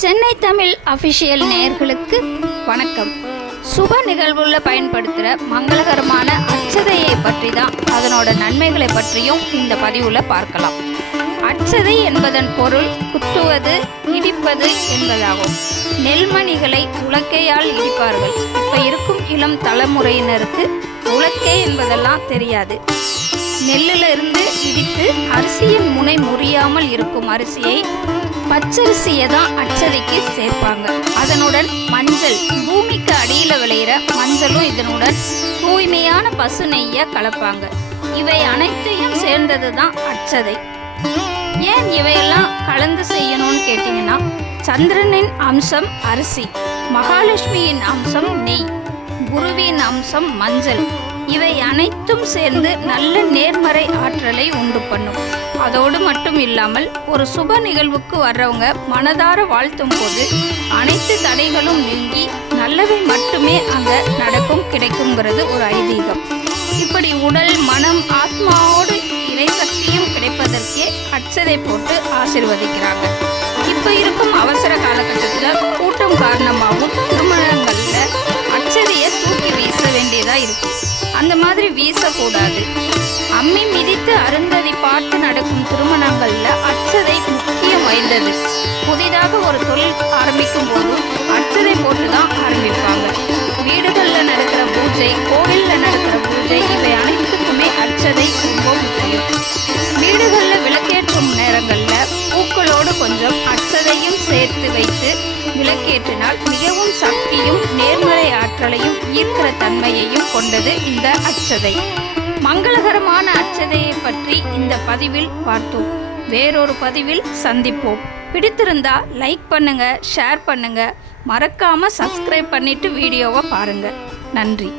Chennai Tamil official நேயர்களுக்கு வணக்கம். சுப நிகழ்வுள்ள பயன்படுத்துகிற மங்களகரமான அட்சதையை பற்றி தான், அதனோட நன்மைகளை பற்றியும் இந்த பதிவில் பார்க்கலாம். அட்சதை என்பதன் பொருள் குத்துவது, இடிப்பது என்பதாகும். நெல்மணிகளை உலக்கையால் இடிப்பார்கள். இப்போ இருக்கும் இளம் தலைமுறையினருக்கு உலக்கை என்பதெல்லாம் தெரியாது. நெல்லில் இருந்து இடித்து அரிசியின் முனை முறியாமல் இருக்கும் அரிசியை, பச்சரிசியை தான் அட்சதைக்கு சேர்ப்பாங்க. அதனுடன் மஞ்சள், பூமிக்கு அடியில் விளையிற மஞ்சளும் இதனுடன் தூய்மையான பசு நெய்யை கலப்பாங்க. இவை அனைத்தையும் சேர்ந்தது தான் அட்சதை. ஏன் இவையெல்லாம் கலந்து செய்யணும்னு கேட்டிங்கன்னா, சந்திரனின் அம்சம் அரிசி, மகாலட்சுமியின் அம்சம் நெய், குருவின் அம்சம் மஞ்சள். இவை அனைத்தும் சேர்ந்து நல்ல நேர்மறை ஆற்றலை உண்டு பண்ணும். அதோடு மட்டும் இல்லாமல் ஒரு சுப நிகழ்வுக்கு வர்றவங்க மனதார வாழ்த்தும் போது அனைத்து தடைகளும் நீங்கி நல்லவை மட்டுமே அங்கே கிடைக்குங்கிறது ஒரு ஐதீகம். இப்படி உடல், மனம், ஆத்மாவோடு இறை சக்தியும் கிடைப்பதற்கே அட்சதை போட்டு ஆசீர்வதிக்கிறாங்க. இப்போ இருக்கும் அவசர காலகட்டத்தில் கூட்டம் காரணமாகவும் திருமணங்களில் அட்சதையை தூக்கி வீச வேண்டியதாக இருக்குது. அந்த மாதிரி வீசக்கூடாது. அம்மி மிதித்து அருந்ததி பார்த்து நடக்கும் திருமணங்களில் அட்சதை முக்கியம் வாய்ந்தது. புதிதாக ஒரு தொழில் ஆரம்பிக்கும் போதும் அட்சதை போட்டு தான் ஆரம்பிப்பாங்க. வீடுகளில் நடக்கிற பூஜை, கோவிலில் நடக்கிற பூஜை, இவை அனைத்துக்குமே அட்சதை ரொம்ப முக்கியம். வீடுகளில் விளக்கேற்றும் நேரங்களில் பூக்களோடு கொஞ்சம் அட்சதையும் சேர்த்து வைத்து விளக்கேற்றினால் மிகவும் சக்தியும் நேர்மறை ஆற்றலையும் ஈர்க்கிற தன்மையையும் கொண்டது இந்த அட்சதை. மங்களகரமான அட்சதையை பற்றி இந்த பதிவில் பார்த்தோம். வேறொரு பதிவில் சந்திப்போம். பிடித்திருந்தா லைக் பண்ணுங்க, ஷேர் பண்ணுங்க, மறக்காம சப்ஸ்கிரைப் பண்ணிட்டு வீடியோவை பாருங்க. நன்றி.